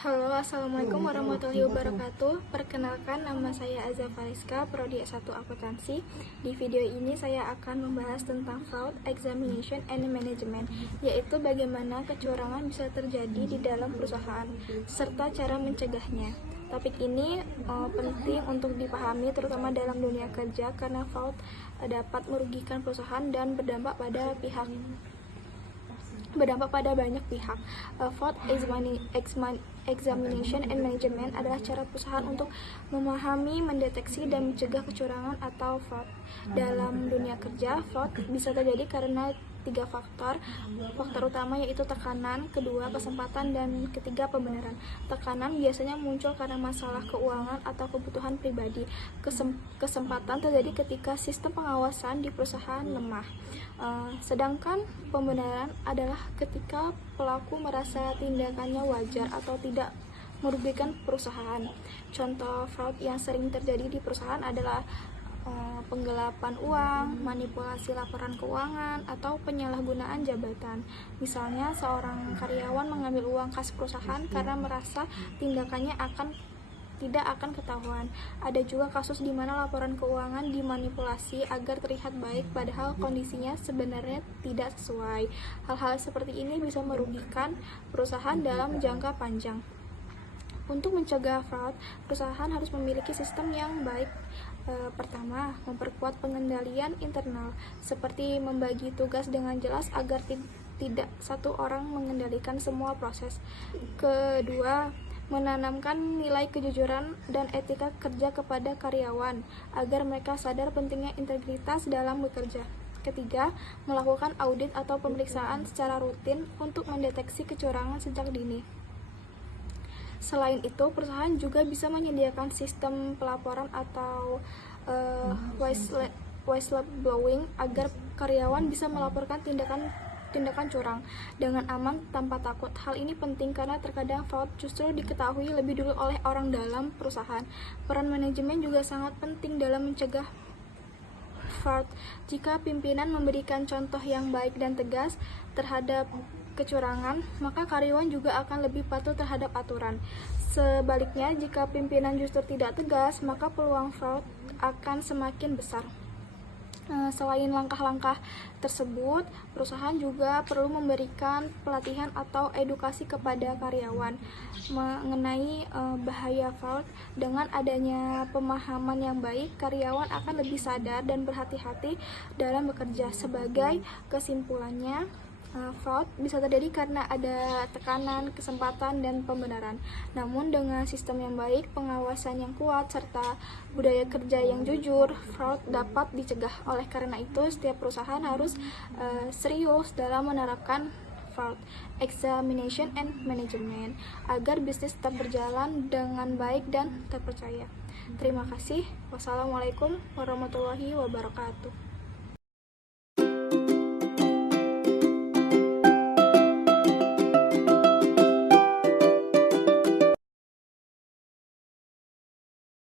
Halo, assalamualaikum warahmatullahi wabarakatuh. Perkenalkan, nama saya Azza Fariska, Prodi S1 Akuntansi. Di video ini saya akan membahas tentang fraud, examination, and management, yaitu bagaimana kecurangan bisa terjadi di dalam perusahaan serta cara mencegahnya. Topik ini penting untuk dipahami terutama dalam dunia kerja karena fraud dapat merugikan perusahaan dan berdampak pada banyak pihak. Fraud, examination, and management adalah cara perusahaan untuk memahami, mendeteksi, dan mencegah kecurangan atau fraud. Dalam dunia kerja, fraud bisa terjadi karena tiga faktor. Faktor utama yaitu tekanan, kedua kesempatan, dan ketiga pembenaran. Tekanan biasanya muncul karena masalah keuangan atau kebutuhan pribadi. Kesempatan terjadi ketika sistem pengawasan di perusahaan lemah. Sedangkan pembenaran adalah ketika pelaku merasa tindakannya wajar atau tidak merugikan perusahaan. Contoh fraud yang sering terjadi di perusahaan adalah penggelapan uang, manipulasi laporan keuangan, atau penyalahgunaan jabatan. Misalnya, seorang karyawan mengambil uang kas perusahaan karena merasa tindakannya tidak akan ketahuan. Ada juga kasus di mana laporan keuangan dimanipulasi agar terlihat baik padahal kondisinya sebenarnya tidak sesuai. Hal-hal seperti ini bisa merugikan perusahaan dalam jangka panjang. Untuk mencegah fraud, perusahaan harus memiliki sistem yang baik. Pertama, memperkuat pengendalian internal, seperti membagi tugas dengan jelas agar tidak satu orang mengendalikan semua proses. Kedua, menanamkan nilai kejujuran dan etika kerja kepada karyawan, agar mereka sadar pentingnya integritas dalam bekerja. Ketiga, melakukan audit atau pemeriksaan secara rutin untuk mendeteksi kecurangan sejak dini. Selain itu, perusahaan juga bisa menyediakan sistem pelaporan atau whistleblowing agar karyawan bisa melaporkan tindakan curang dengan aman tanpa takut. Hal ini penting karena terkadang fraud justru diketahui lebih dulu oleh orang dalam perusahaan. Peran manajemen juga sangat penting dalam mencegah fraud. Jika pimpinan memberikan contoh yang baik dan tegas terhadap kecurangan, maka karyawan juga akan lebih patuh terhadap aturan. Sebaliknya, jika pimpinan justru tidak tegas, maka peluang fraud akan semakin besar. Selain langkah-langkah tersebut, perusahaan juga perlu memberikan pelatihan atau edukasi kepada karyawan mengenai bahaya fraud. Dengan adanya pemahaman yang baik, karyawan akan lebih sadar dan berhati-hati dalam bekerja. Sebagai kesimpulannya, fraud bisa terjadi karena ada tekanan, kesempatan, dan pembenaran. Namun dengan sistem yang baik, pengawasan yang kuat, serta budaya kerja yang jujur, fraud dapat dicegah. Oleh karena itu, setiap perusahaan harus serius dalam menerapkan fraud, examination, and management agar bisnis tetap berjalan dengan baik dan terpercaya. Terima kasih. Wassalamualaikum warahmatullahi wabarakatuh.